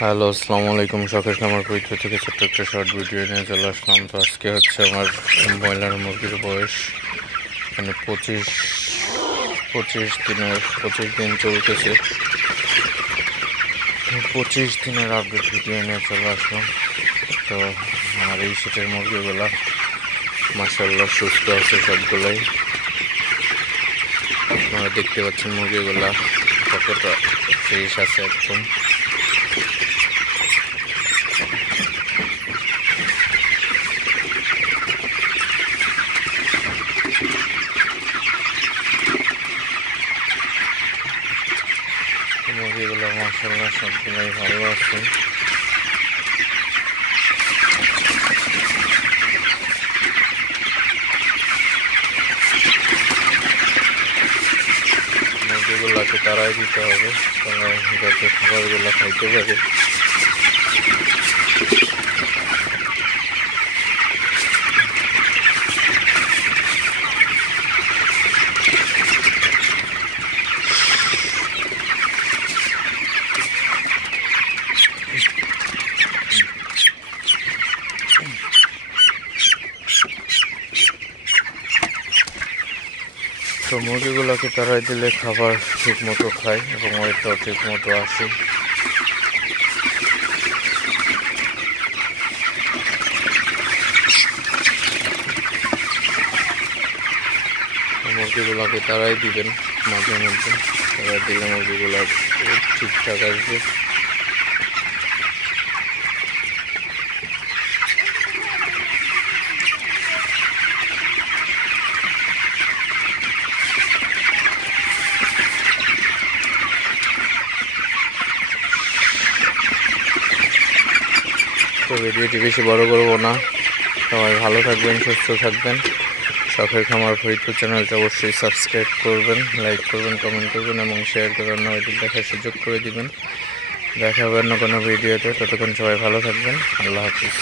হ্যালো, আসসালামু আলাইকুম। শখের খামার পবিত্র থেকে ছোট্ট একটা শর্ট ভিডিও নিয়ে চলে আসলাম। তো আজকে হচ্ছে আমার ব্রয়লার মুরগির বয়স মানে 25 দিন চলতেছে। 25 দিনের আপডেট ভিডিও নিয়ে চলে আসলাম। তো আমার এই সেটের মুরগিগুলা মাশাআল্লাহ সুস্থ আছে সবগুলাই। আপনারা দেখতে পাচ্ছেন মুরগিগুলা কতটা ফ্রেশ আছে একদম। মুরগিগুলো মাশাআল্লাহ সবগুলাই ভালো আছে। মুরগিগুলোকে তাড়াই দিতে হবে, তারা যাতে খাবারগুলো খাইতে পারে। তো মুরগিগুলোকে তাড়াই দিলে খাবার ঠিক মতো খায় এবং ওয়েটটাও ঠিক মতো আসে। মুরগিগুলোকে তাড়াই দিবেন মাঝে মধ্যে, তাড়াই দিলে মুরগিগুলো ঠিকঠাক আসবে। তো ভিডিওটি বেশি বড় করবো না, সবাই ভালো থাকবেন, সুস্থ থাকবেন। শখের খামার ফরিদপুর চ্যানেলটা অবশ্যই সাবস্ক্রাইব করবেন, লাইক করবেন, কমেন্ট করবেন এবং শেয়ার করে অন্যদের দেখার সুযোগ করে দিবেন। দেখা হবে অন্য কোনো ভিডিওতে। ততক্ষণ সবাই ভালো থাকবেন। আল্লাহ হাফিজ।